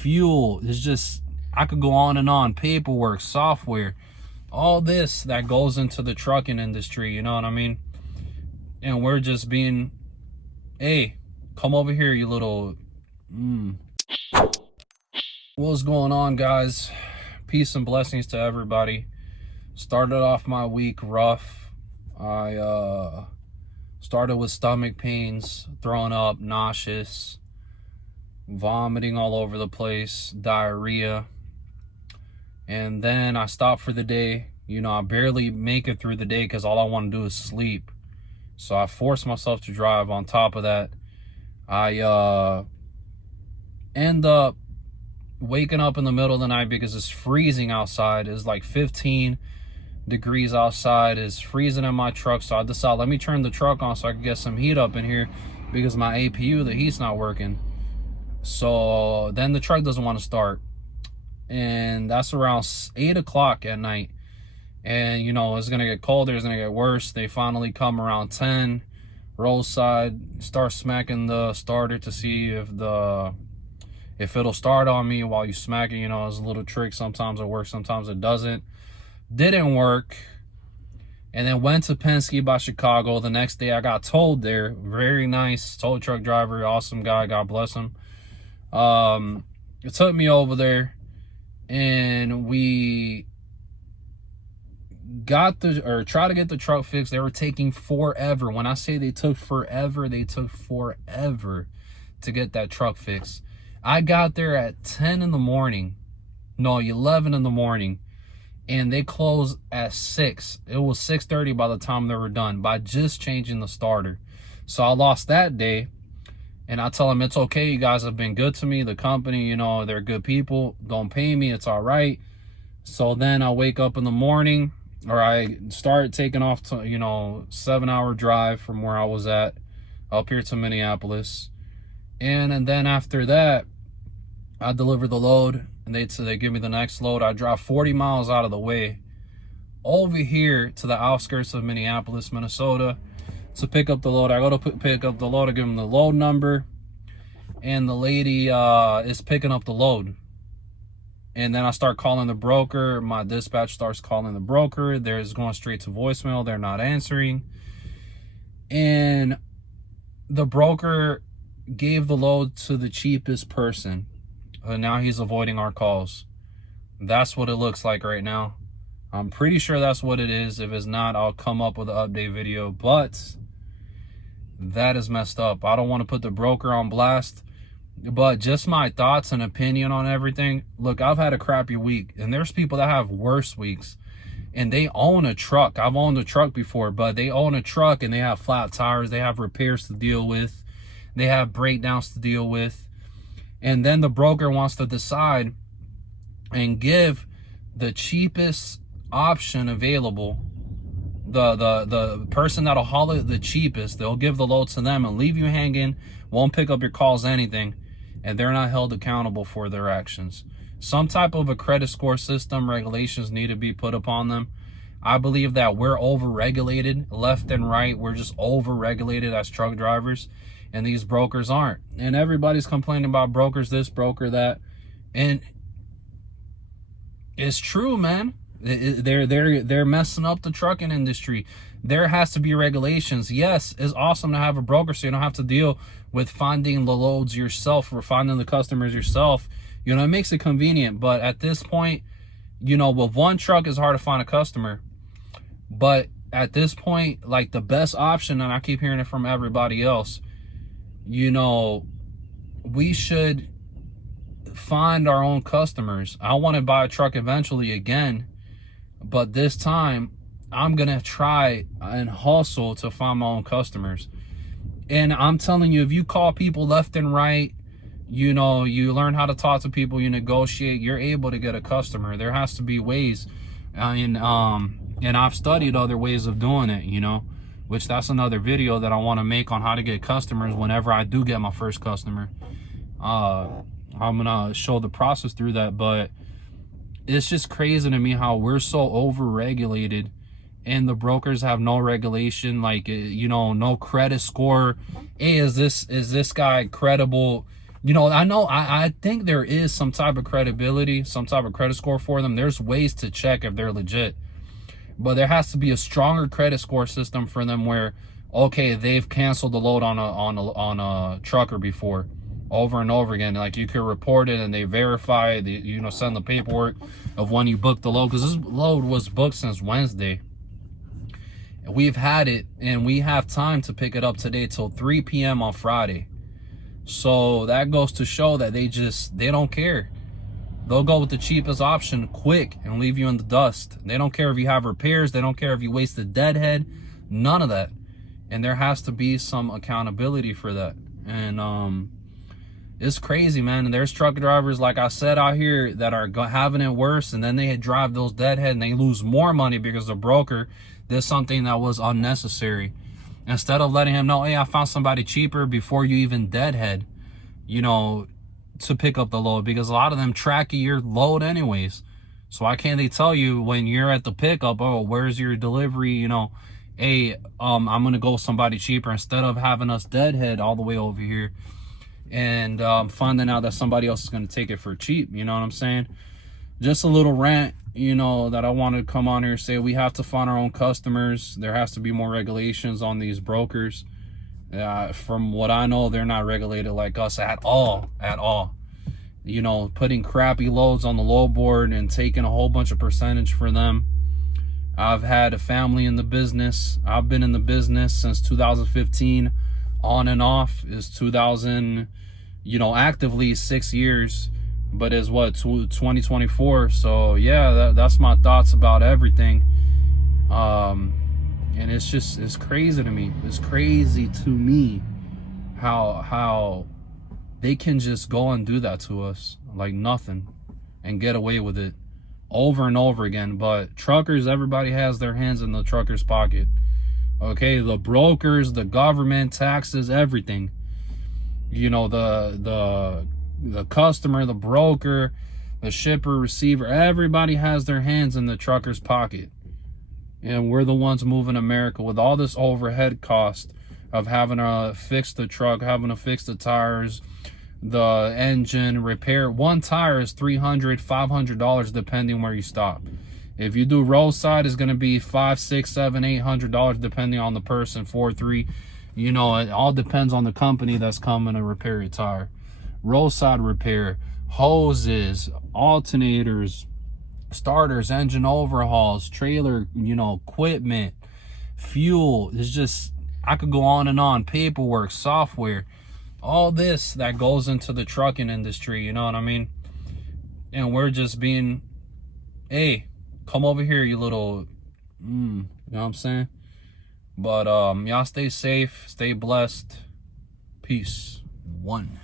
fuel. It's just, I could go on and on. Paperwork, software, all this that goes into the trucking industry, you know what I mean? And we're just being, hey, come over here, you little What's going on, guys? Peace and blessings to everybody. Started off my week rough. I started with stomach pains, throwing up, nauseous, vomiting all over the place, diarrhea. And then I stopped for the day. You know, I barely make it through the day because all I want to do is sleep. So I forced myself to drive. On top of that, I end up waking up in the middle of the night because it's freezing outside. It's like 15 degrees outside. It's freezing in my truck. So I decided, let me turn the truck on so I can get some heat up in here because my APU, the heat's not working. So then the truck doesn't want to start. And that's around 8 o'clock at night. And, you know, it's going to get colder. It's going to get worse. They finally come around 10, roadside, start smacking the starter to see if it'll start on me while you smack it. You know, it's a little trick. Sometimes it works, sometimes it doesn't. Didn't work. And then went to Penske by Chicago. The next day I got towed there. Very nice tow truck driver, awesome guy, God bless him. It took me over there, and we tried to get the truck fixed. They were taking forever. When I say they took forever, they took forever to get that truck fixed. I got there at 10 in the morning. No, 11 in the morning. And they closed at 6. It was 6:30 by the time they were done by just changing the starter. So I lost that day. And I tell them, it's okay. You guys have been good to me. The company, you know, they're good people. Don't pay me. It's all right. So then I wake up in the morning, or I start taking off to, you know, 7-hour drive from where I was at up here to Minneapolis. And then after that, I deliver the load, and they give me the next load. I drive 40 miles out of the way over here to the outskirts of Minneapolis, Minnesota, to pick up the load. I go to pick up the load. I give them the load number, and the lady is picking up the load. And then I start calling the broker. My dispatch starts calling the broker. They're going straight to voicemail. They're not answering. And the broker gave the load to the cheapest person. And now he's avoiding our calls. That's what it looks like right now. I'm pretty sure that's what it is. If it's not, I'll come up with an update video. But that is messed up. I don't want to put the broker on blast, but just my thoughts and opinion on everything. Look, I've had a crappy week, and there's people that have worse weeks, and they own a truck. I've owned a truck before, but they own a truck and they have flat tires. They have repairs to deal with. They have breakdowns to deal with. And then the broker wants to decide and give the cheapest option available. The person that'll haul it the cheapest, they'll give the load to them and leave you hanging, won't pick up your calls, anything, and they're not held accountable for their actions. Some type of a credit score system, regulations need to be put upon them. I believe that we're over-regulated left and right. We're just over-regulated as truck drivers, and these brokers aren't. And everybody's complaining about brokers this, broker that. And it's true, man. They're messing up the trucking industry. There has to be regulations. Yes, it's awesome to have a broker so you don't have to deal with finding the loads yourself or finding the customers yourself. You know, it makes it convenient. But at this point, you know, with one truck, it's hard to find a customer. But at this point, like, the best option, and I keep hearing it from everybody else, you know, we should find our own customers. I want to buy a truck eventually again, but this time I'm going to try and hustle to find my own customers. And I'm telling you, if you call people left and right, you know, you learn how to talk to people, you negotiate, you're able to get a customer. There has to be ways. And I've studied other ways of doing it, you know, which that's another video that I want to make on how to get customers whenever I do get my first customer. I'm going to show the process through that, but it's just crazy to me how we're so over-regulated and the brokers have no regulation, like, you know, no credit score. Hey, is this guy credible? You know, I think there is some type of credibility, some type of credit score for them. There's ways to check if they're legit, but there has to be a stronger credit score system for them where, okay, they've canceled the load on a trucker before, over and over again. Like, you could report it and they verify the, you know, send the paperwork of when you booked the load, because this load was booked since Wednesday. We've had it and we have time to pick it up today till 3 p.m. on Friday. So that goes to show that they don't care. They'll go with the cheapest option quick and leave you in the dust. They don't care if you have repairs. They don't care if you wasted deadhead. None of that. And there has to be some accountability for that. And it's crazy, man. And there's truck drivers, like I said, out here that are having it worse, and then they drive those deadhead and they lose more money because the broker did something that was unnecessary. Instead of letting him know, hey, I found somebody cheaper before you even deadhead, you know, to pick up the load, because a lot of them track your load anyways. So why can't they tell you when you're at the pickup, oh, where's your delivery? You know, hey, I'm gonna go somebody cheaper, instead of having us deadhead all the way over here and finding out that somebody else is gonna take it for cheap. You know what I'm saying? Just a little rant, you know, that I wanted to come on here and say, we have to find our own customers. There has to be more regulations on these brokers. From what I know, they're not regulated like us at all. You know, putting crappy loads on the load board and taking a whole bunch of percentage for them. I've had a family in the business. I've been in the business since 2015, on and off. Is 2000, you know, actively 6 years. But is what, 2024. So yeah, that's my thoughts about everything. And it's crazy to me. It's crazy to me how they can just go and do that to us like nothing and get away with it over and over again. But truckers, everybody has their hands in the trucker's pocket. Okay, the brokers, the government, taxes, everything. You know, the customer, the broker, the shipper, receiver, everybody has their hands in the trucker's pocket. And we're the ones moving America with all this overhead cost of having to fix the truck, having to fix the tires, the engine, repair. One tire is $300, $500 depending where you stop. If you do roadside, it's going to be $500, $600, $700, $800 depending on the person, 4, 3. You know, it all depends on the company that's coming to repair your tire. Roadside repair, hoses, alternators, starters, engine overhauls, trailer, you know, equipment, fuel. It's just, I could go on and on. Paperwork, software, all this that goes into the trucking industry, you know what I mean? And we're just being, hey, come over here, you little, you know what I'm saying? But y'all stay safe, stay blessed. Peace. One.